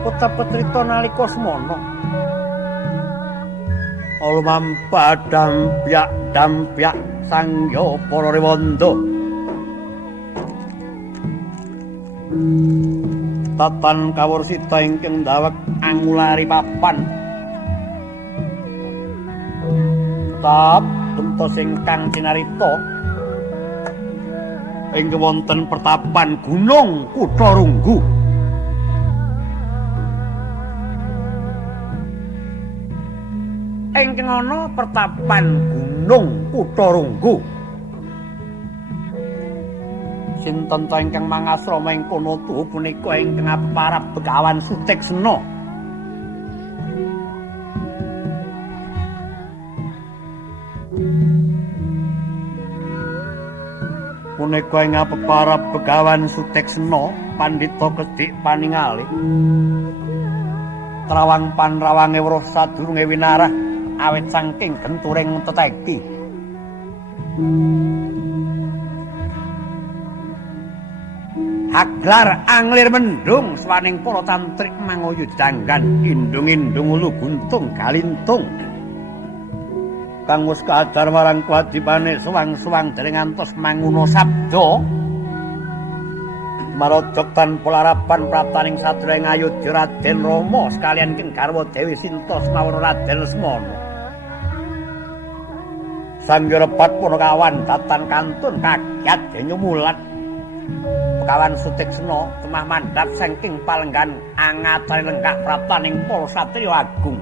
Putra-putrita nalika semana. Alumampa dampyak sangya para rewanda. Tatan kawursita ingkang dawek angulari papan. Tap gentos ingkang cinarita ing wonten pertapan Gunung Kutharunggu. Ingkang ana pertapan Gunung Kutharunggu. Sinten ta ingkang mangasrama ing kono tuhu punika ingkang para Begawan Suteksena. Punika ing para Begawan Suteksena Pandhita Kedik Paningalih. Trawang panrawange weruh sadurunge winarah awit saking genturing teteki. Haglar anglir mendung swaning para tantrik mangoyo janggan indung-indung ulu guntung galintung. Kang wis kadar marang kuwadipane suwang-suwang dereng ngantos manguno sabda. Marodok tanpa larapan praptaning sadurunge ngayudha Raden Rama sekalian keng garwa Dewi Sinta Semawur Raden Lesmana. Sanggerepat punakawan datan kantun kagyat nyumulat. Begawan Suteksena kemah mandhap saking palenggan angatane lenggah praptaning para satriya agung.